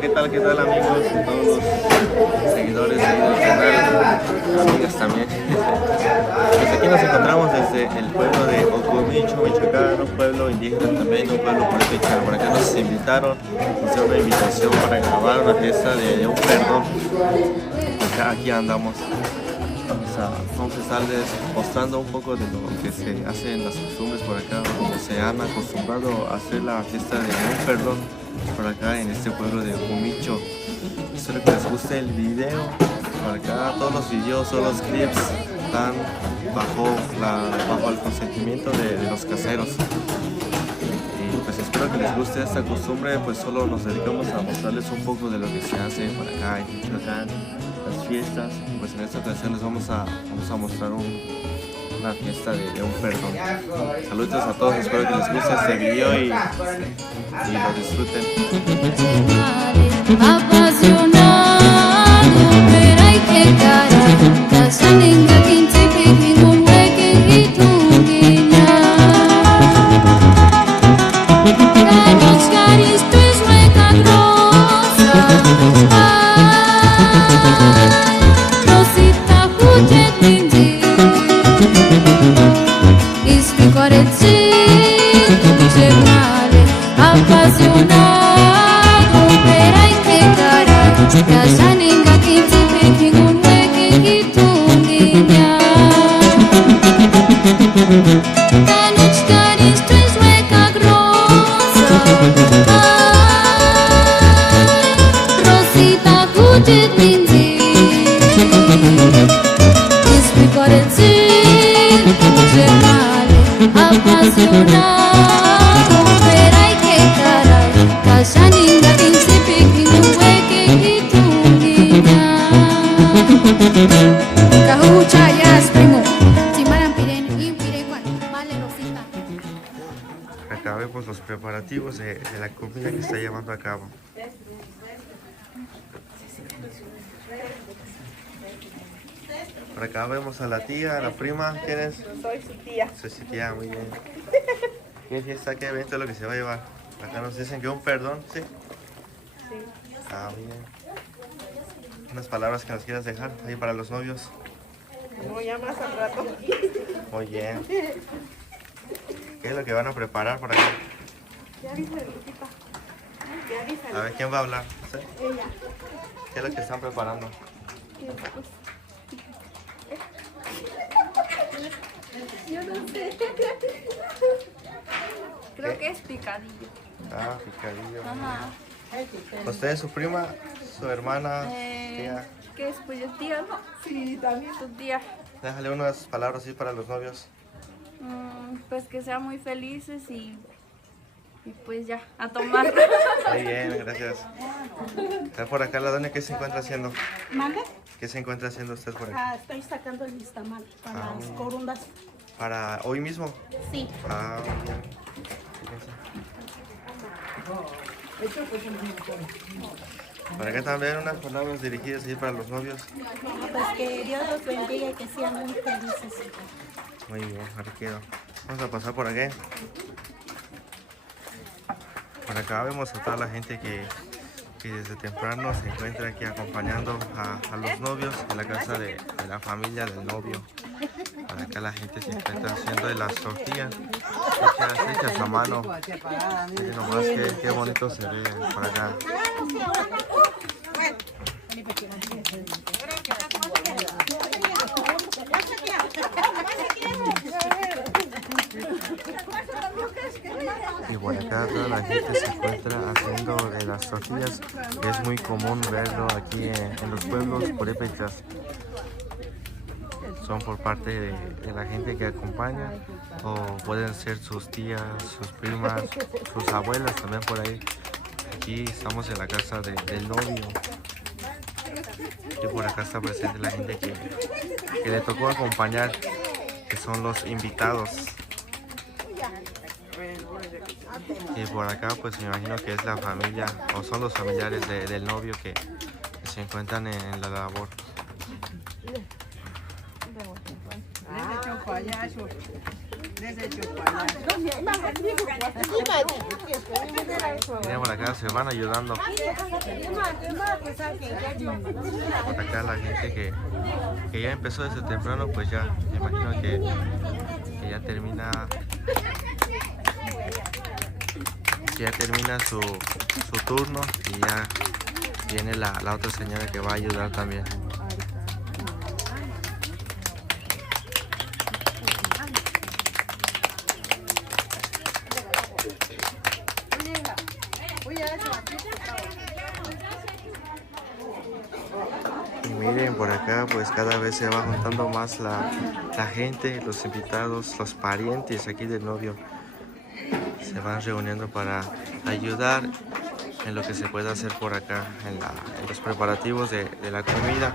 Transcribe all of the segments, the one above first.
¿Qué tal amigos? Todos los seguidores ahí del canal, amigas también. Pues aquí nos encontramos desde el pueblo de Ocomicho, Michoacán, un pueblo indígena también, un pueblo purépecha. Por acá nos invitaron, nos hicieron una invitación para grabar una fiesta de un perdón. Aquí andamos. Vamos a estarles mostrando un poco de lo que se hace en las costumbres por acá, donde se han acostumbrado a hacer la fiesta de un perdón por acá en este pueblo de Ocomicho. Espero que les guste el video. Por acá todos los videos, todos los clips están bajo el consentimiento de los caseros. Y pues espero que les guste esta costumbre, pues solo nos dedicamos a mostrarles un poco de lo que se hace por acá en Michoacán, las fiestas. Pues en esta ocasión les vamos a mostrar una fiesta de un perdón. Saludos a todos, espero que les guste este video y lo disfruten. Acá vemos los preparativos de la comida que está llevando a cabo. Por acá vemos a la tía, a la prima. ¿Quién es? Soy su tía. Soy su tía, muy bien. ¿Qué fiesta, qué evento es lo que se va a llevar? Acá nos dicen que un perdón, ¿sí? Sí. Ah, bien. Unas palabras que nos quieras dejar ahí para los novios. No, ya más al rato. Muy bien. ¿Qué es lo que van a preparar por acá? Ya avísale, Lupita. Ya avísale. A ver, ¿quién va a hablar? ¿Sí? Ella. ¿Qué es lo que están preparando? Yo no sé. Creo que es picadillo. Ah, picadillo. Ajá. ¿Usted es su prima, su hermana, tía? ¿Qué es? Pues yo tía, ¿no? Sí, también. Tu tía. Déjale unas palabras así para los novios. Pues que sean muy felices y pues ya, a tomar. Muy bien, gracias. Está por acá la doña, ¿qué se encuentra haciendo? ¿Mande? ¿Qué se encuentra haciendo usted por acá? Estoy sacando el listamal para las corundas. ¿Para hoy mismo? Sí. Ah, muy bien. Por acá también unas palabras dirigidas ahí para los novios. Pues que Dios los bendiga y que sean muy felices. Muy bien, aquí quedo. Vamos a pasar por aquí. Por acá vemos a toda la gente que desde temprano se encuentra aquí acompañando a los novios en la casa de la familia del novio. Por acá la gente se encuentra haciendo de las tortillas hechas a mano. Miren nomás qué bonito se ve por acá. Y por acá toda la gente se encuentra haciendo de las tortillas, que es muy común verlo aquí en los pueblos purépechas. Son por parte de la gente que acompaña, o pueden ser sus tías, sus primas, sus abuelas también por ahí. Aquí estamos en la casa del novio. Y por acá está presente la gente que le tocó acompañar, que son los invitados. Y por acá pues me imagino que es la familia o son los familiares del novio que se encuentran en la labor. Miren por acá, se van ayudando. Por acá la gente que ya empezó desde temprano, pues ya, me imagino que ya termina. Que ya termina su turno y ya viene la otra señora que va a ayudar también. Y miren por acá, pues cada vez se va juntando más la gente, los invitados, los parientes aquí del novio. Se van reuniendo para ayudar en lo que se pueda hacer por acá, en los preparativos de la comida.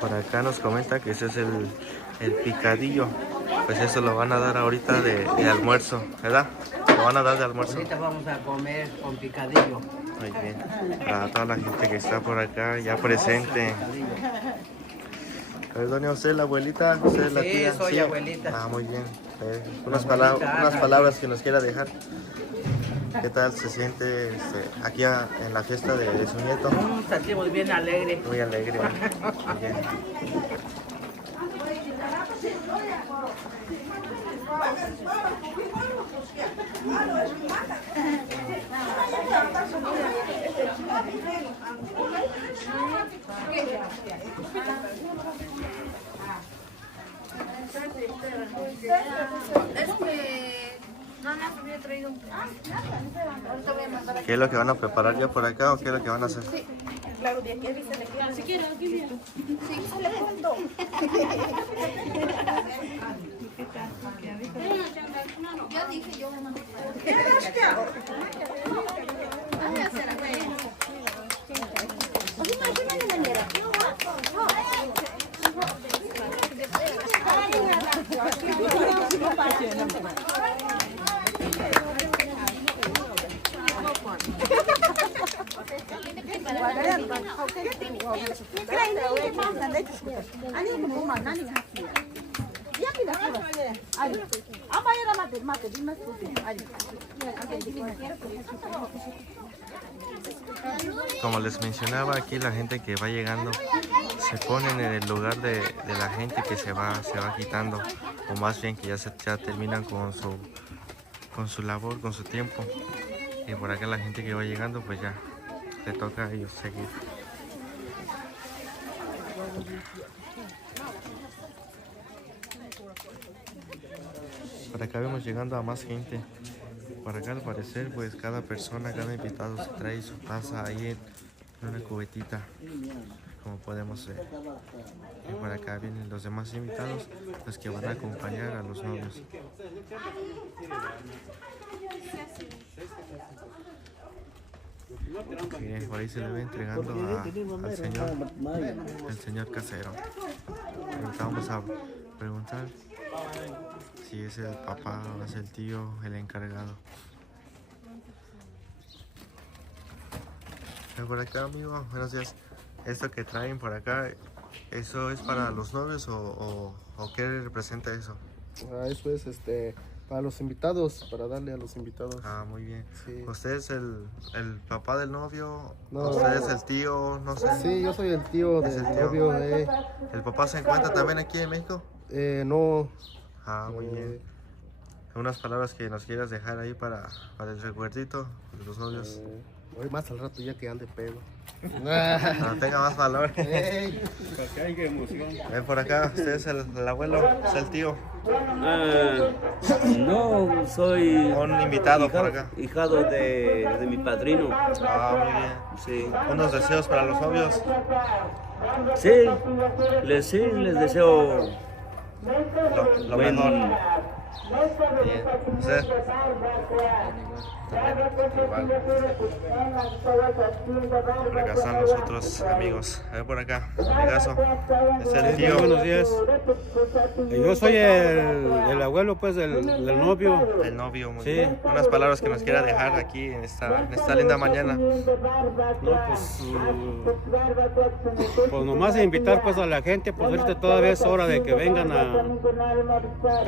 Por acá nos comenta que ese es el picadillo. Pues eso lo van a dar ahorita de almuerzo, ¿verdad? Lo van a dar de almuerzo. Ahorita vamos a comer con picadillo. Muy bien. Para toda la gente que está por acá ya presente. A ver, doña, ¿usted es la abuelita? ¿Usted es la tía? Sí, soy abuelita. Ah, muy bien. Unas palabras que nos quiera dejar. ¿Qué tal se siente aquí en la fiesta de su nieto? Sentimos bien alegre. Muy alegre. Muy bien. ¿Qué es lo que van a preparar ya por acá o qué es lo que van a hacer? Claro, de aquí se le queda. Si quiere, aquí viene. Sí, se le fondo. Ya dije yo. Como les mencionaba, aquí la gente que va llegando se ponen en el lugar de la gente que se va quitando, o más bien que ya terminan con su labor, con su tiempo. Y por acá la gente que va llegando, pues ya le toca a ellos seguir. Por acá vemos llegando a más gente. Por acá al parecer, pues cada persona, cada invitado se trae su taza ahí en una cubetita, como podemos ver. Y por acá vienen los demás invitados, los que van a acompañar a los novios. Miren, por ahí se le ve entregando al señor casero. Ahorita vamos a preguntar si es el papá o es el tío el encargado. Por acá, amigo, buenos días. Esto que traen por acá, ¿eso es para los novios o qué representa eso? Eso es para los invitados, para darle a los invitados. Ah, muy bien. Sí. ¿Usted es el papá del novio? No. ¿Usted es el tío? No sé. Sí, yo soy el tío ¿Es del el tío? novio. ¿El papá se encuentra también aquí en México? No. Ah, muy bien. Unas palabras que nos quieras dejar ahí para el recuerdito de los novios. Hoy más al rato ya que ande pedo. No tenga más valor. Hey. Ven por acá, usted es el abuelo, es el tío. No, soy Un invitado por acá. hijado de mi padrino. Ah, muy bien. Sí, Unos deseos para los novios. sí, les deseo Lo buen, mejor. Bien. ¿Usted? Por acá están los otros amigos. A ver por acá. En mi caso, es el tío. Buenos días. Yo soy el abuelo pues del novio. El novio, muy Sí. bien. Unas palabras que nos quiera dejar aquí en esta linda mañana. No, pues nomás invitar pues a la gente, pues ahorita todavía es hora de que vengan a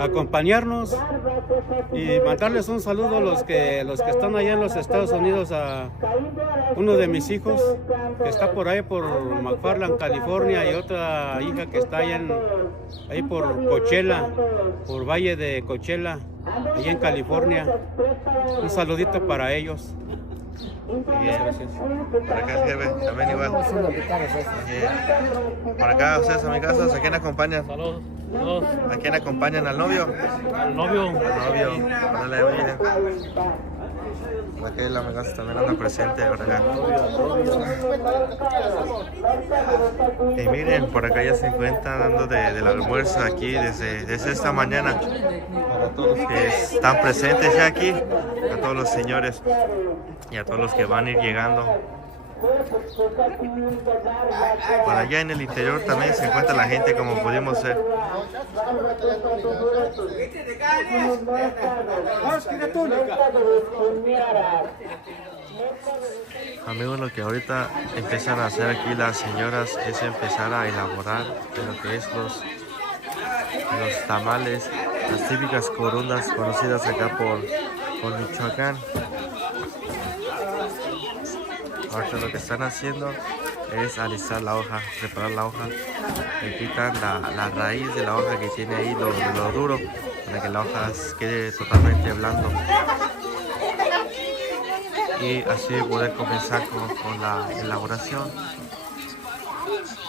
acompañarnos y mandarles un saludo a los que están allá en los Estados Unidos, a uno de mis hijos que está por ahí por McFarland, California, y otra hija que está ahí por Coachella, por Valle de Coachella, allá en California. Un saludito para ellos. Bien. Por acá, jefe, también igual. Bien. Por acá, ustedes amigas, ¿a quién acompañan? Saludos. ¿A quién acompañan? ¿Al novio? Al novio. Al novio. Órale, muy bien. Por acá el amigazo también anda presente por acá. Y miren, por acá ya se encuentran dando del almuerzo aquí desde esta mañana. Para todos los que están presentes ya aquí, a todos los señores y a todos los que van a ir llegando. Por allá en el interior también se encuentra la gente, como pudimos ver. Amigos, lo que ahorita empiezan a hacer aquí las señoras es empezar a elaborar de lo que es los tamales, las típicas corundas conocidas acá por Michoacán. Ahorita lo que están haciendo es alisar la hoja, preparar la hoja. Le quitan la raíz de la hoja que tiene ahí, lo duro, para que la hoja quede totalmente blando. Y así poder comenzar con la elaboración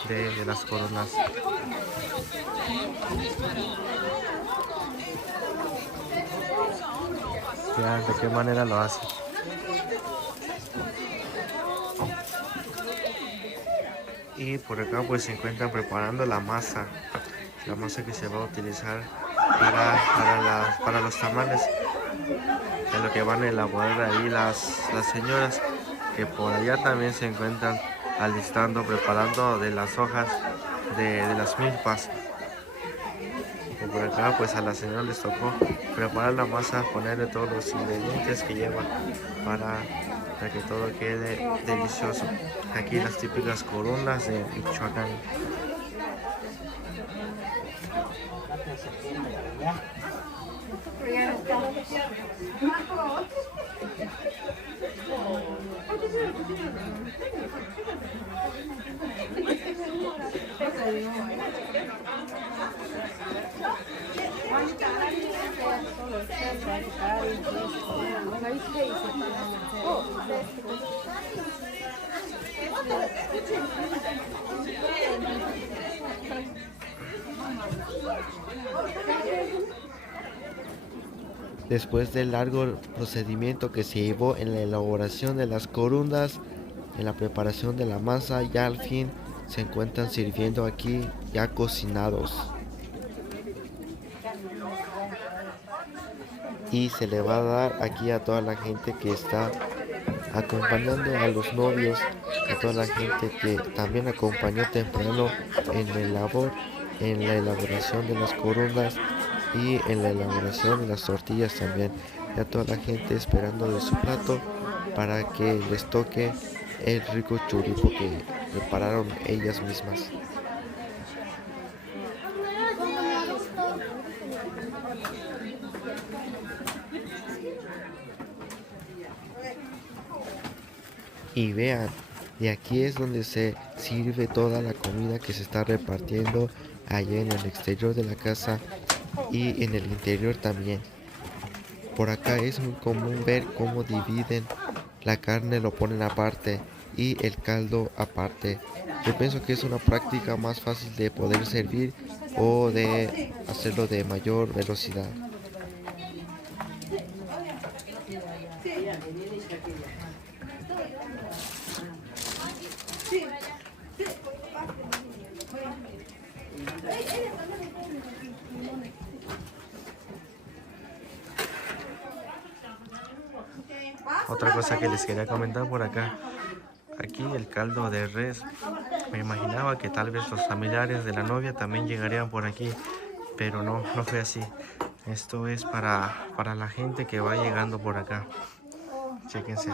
de las coronas. Vean de qué manera lo hace. Y por acá pues se encuentran preparando la masa que se va a utilizar para los tamales, de lo que van a elaborar ahí las señoras, que por allá también se encuentran alistando, preparando de las hojas de las milpas. Y por acá pues a la señora les tocó preparar la masa, ponerle todos los ingredientes que lleva para que todo quede delicioso. Aquí las típicas corundas de Michoacán. Después del largo procedimiento que se llevó en la elaboración de las corundas, en la preparación de la masa, ya al fin se encuentran sirviendo aquí ya cocinados. Y se le va a dar aquí a toda la gente que está acompañando a los novios, a toda la gente que también acompañó temprano en la elaboración de las corundas y en la elaboración de las tortillas también, y a toda la gente esperando de su plato para que les toque el rico chorizo que prepararon ellas mismas. Y vean, y aquí es donde se sirve toda la comida que se está repartiendo allá en el exterior de la casa y en el interior también. Por acá es muy común ver cómo dividen la carne, lo ponen aparte y el caldo aparte. Yo pienso que es una práctica más fácil de poder servir o de hacerlo de mayor velocidad. otra cosa que les quería comentar por acá. Aquí el caldo de res. Me imaginaba que tal vez los familiares de la novia también llegarían por aquí, pero no fue así. Esto es para la gente que va llegando por acá. Chéquense.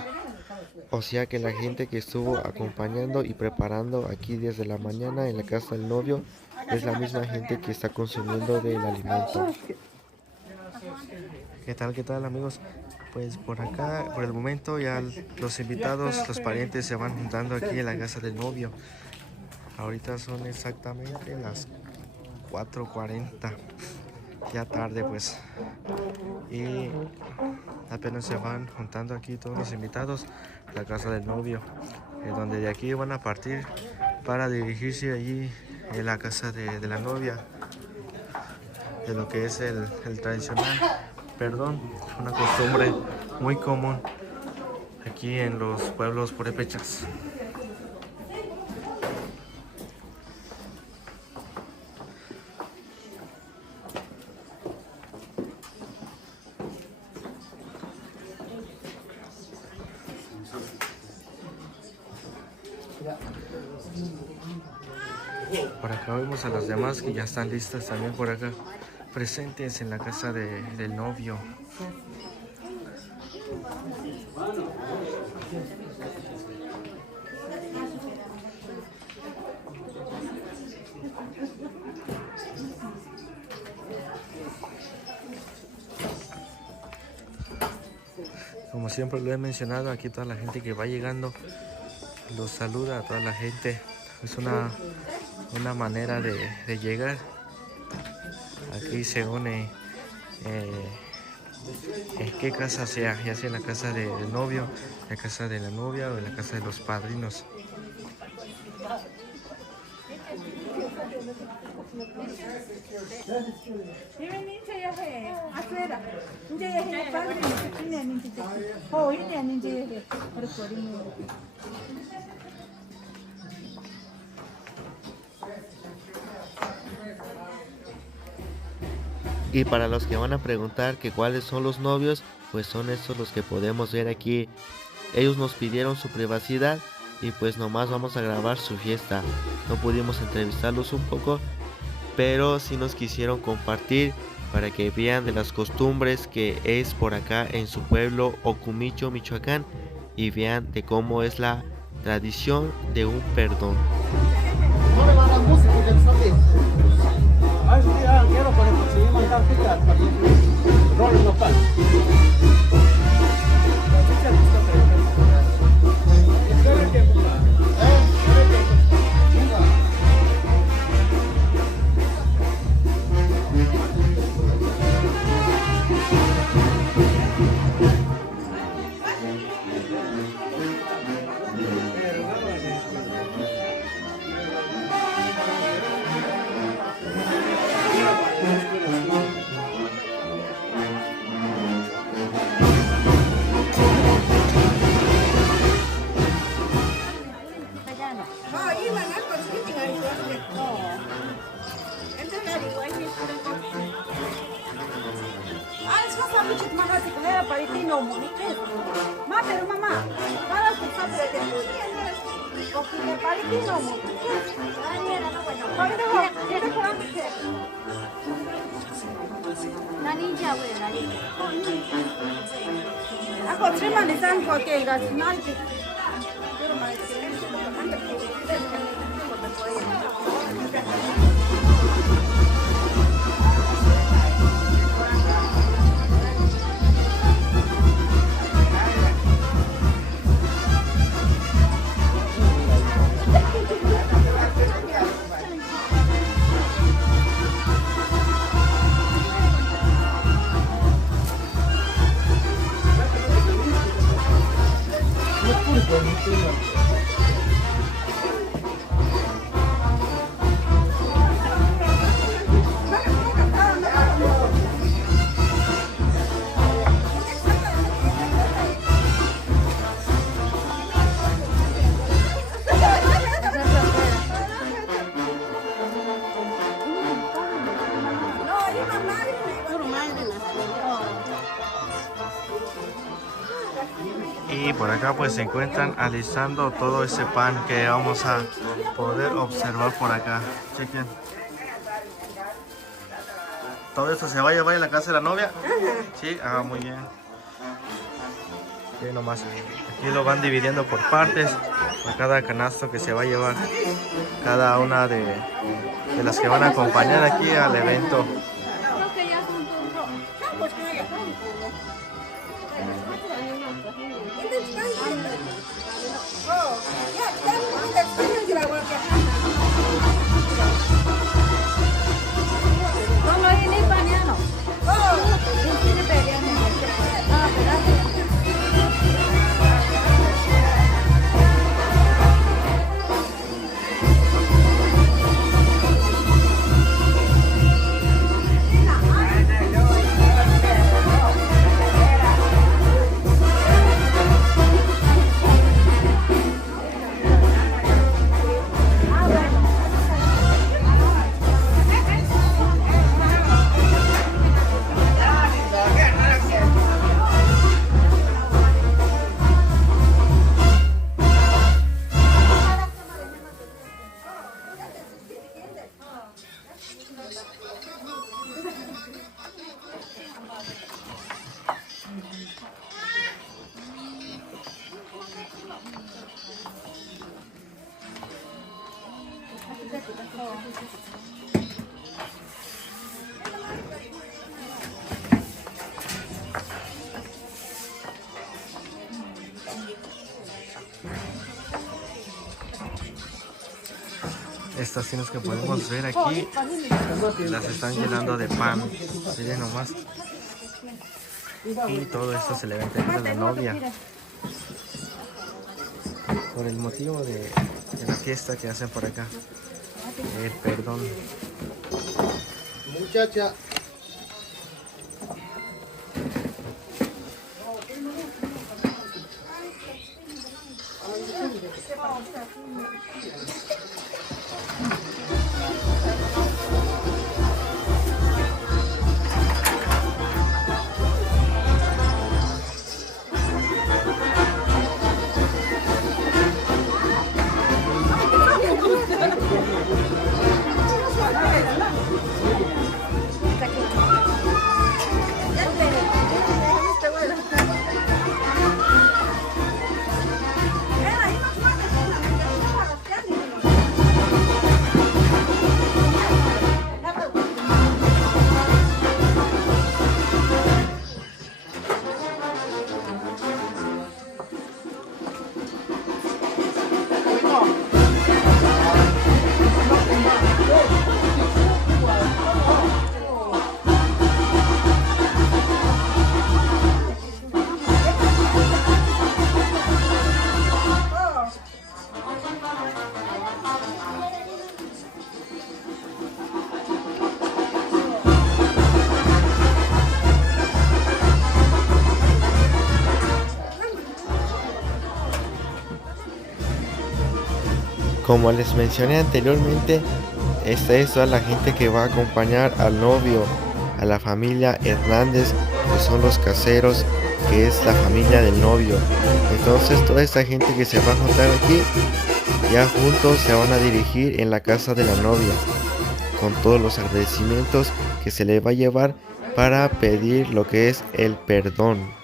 O sea que la gente que estuvo acompañando y preparando aquí desde la mañana en la casa del novio es la misma gente que está consumiendo del alimento. ¿Qué tal amigos? Pues por acá, por el momento ya los invitados, los parientes se van juntando aquí en la casa del novio. Ahorita son exactamente las 4:40, ya tarde pues. Y apenas se van juntando aquí todos los invitados a la casa del novio, donde de aquí van a partir para dirigirse allí en la casa de la novia, de lo que es el tradicional perdón, una costumbre muy común aquí en los pueblos purépechas. Por acá vemos a las demás que ya están listas también por acá, presentes en la casa del novio. Como siempre lo he mencionado, aquí toda la gente que va llegando los saluda a toda la gente. Es una manera de llegar. Aquí se une en qué casa sea, ya sea en la casa del novio, la casa de la novia o en la casa de los padrinos. Y para los que van a preguntar que cuáles son los novios, pues son estos los que podemos ver aquí. Ellos nos pidieron su privacidad y pues nomás vamos a grabar su fiesta. No pudimos entrevistarlos un poco, pero sí nos quisieron compartir para que vean de las costumbres que es por acá en su pueblo Ocumicho, Michoacán, y vean de cómo es la tradición de un perdón. Y por acá pues se encuentran alisando todo ese pan que vamos a poder observar por acá. Chequen. ¿Todo esto se va a llevar en la casa de la novia? Sí, muy bien. Aquí nomás. Aquí lo van dividiendo por partes, por cada canasto que se va a llevar cada una de las que van a acompañar aquí al evento. Creo que ya son todos. No lo hay ni pañano. Estas tiendas que podemos ver aquí las están llenando de pan. Miren nomás. Y todo esto se le vende a la novia por el motivo de la fiesta que hacen por acá. El perdón. Muchacha. Como les mencioné anteriormente, esta es toda la gente que va a acompañar al novio, a la familia Hernández, que son los caseros, que es la familia del novio. Entonces toda esta gente que se va a juntar aquí, ya juntos se van a dirigir en la casa de la novia, con todos los agradecimientos que se le va a llevar para pedir lo que es el perdón.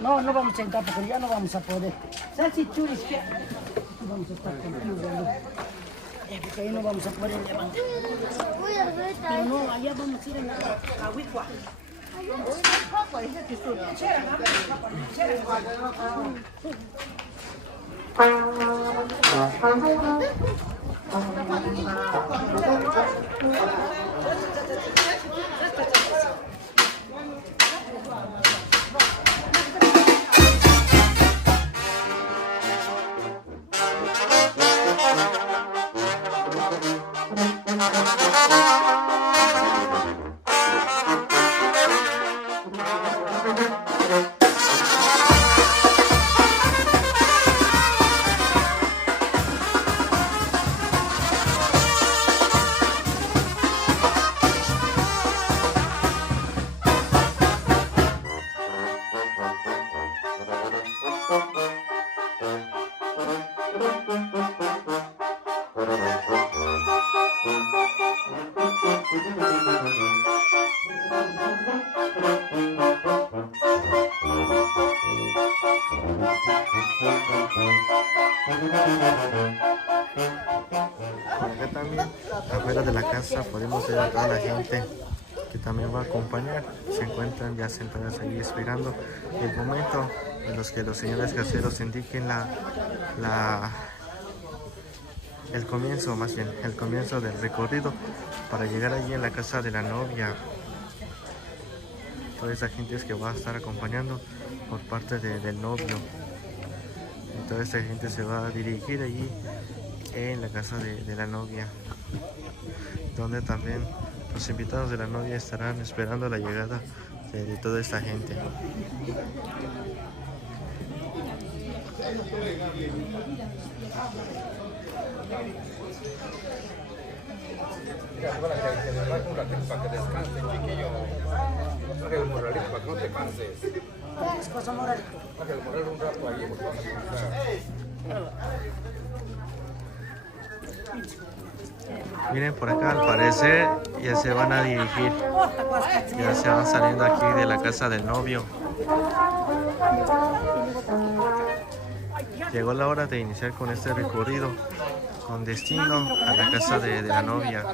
No, no vamos a entrar porque ya no vamos a poder. Salchichuris, ¿qué? Vamos a estar contigo. Porque ahí no vamos a poder levantar. Pero no, allá vamos a ir en la Huicua. Por acá también, afuera de la casa, podemos ver a toda la gente que también va a acompañar. Se encuentran ya sentadas ahí esperando el momento en los que los señores caseros indiquen el comienzo, más bien, el comienzo del recorrido para llegar allí en la casa de la novia. Toda esa gente es que va a estar acompañando por parte del novio. Y toda esta gente se va a dirigir allí en la casa de la novia, donde también los invitados de la novia estarán esperando la llegada de toda esta gente. Miren, por acá al parecer ya se van a dirigir, ya se van saliendo aquí de la casa del novio. Llegó la hora de iniciar con este recorrido con destino a la casa de la novia.